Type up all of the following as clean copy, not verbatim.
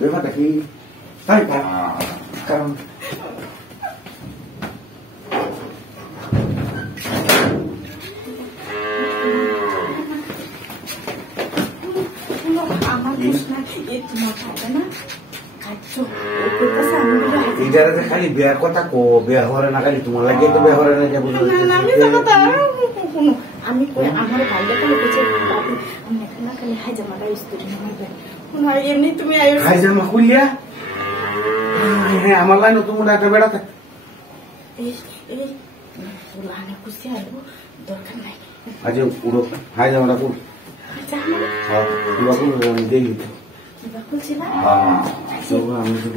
ব্যাপারটা কি তাই কারণ খালি বিয়ার কথা কো বিয়া হরে না খালি তোমার লাগে তো বিয়া হরে না যাবো আমি আমার ভাইটা তো বলেছে আমি এখানে খালি হাইজামাটা ইউজ করি না এমনি তুমি হাইজামা খুলিয়া হ্যাঁ আমার লাইন তোমার একটা বেড়াতে খুশি আসবো দরকার নাই আচ্ছা উড়ো হাইজামাটা খুল আমি দেখি খুলছি না আমি তো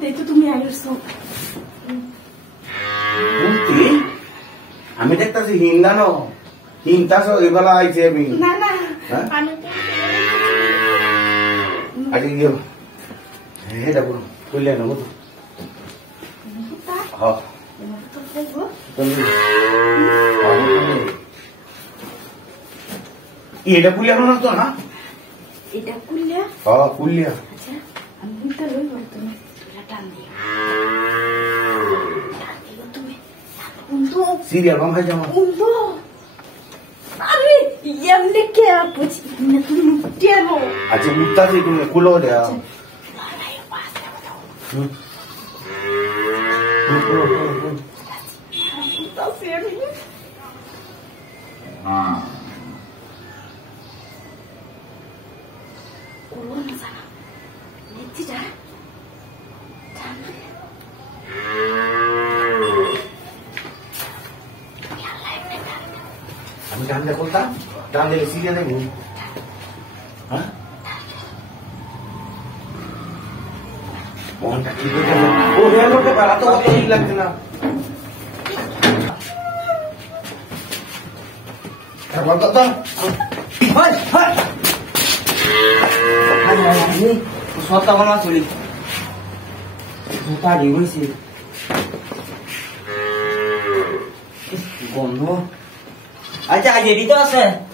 দেখি তুমি আইসো আমি দেখতেছি হিন্দানো হিংতাছো এবেলা আইছে আমি না না আমি আগে গিয়ে হ্যাঁ দেখো খুললে না বুঝো হ্যাঁ এটা খুলিয়া না তো না এটা খুলিয়া হ্যাঁ খুলিয়া আচ্ছা আমি তো লই বলতো না টান দিও তুমি উন্দো সিরিয়াল বাম খাই যাও উন্দো আরে এমনি কে বুঝি না তুমি কেন আচ্ছা মুত্তা সে তুমি খুলো দে আমি ডান দেখো তা ডান দেখে সিরিয়াল দেখো হ্যাঁ মনটা কি করে ও হেলো কে পারা তো অত ঠিক লাগছে না তারপর তো হাই হাই আমি সত্তা বানা চলি পাড়ি হয়েছে গন্ধ আচ্ছা আজ এডি তো আছে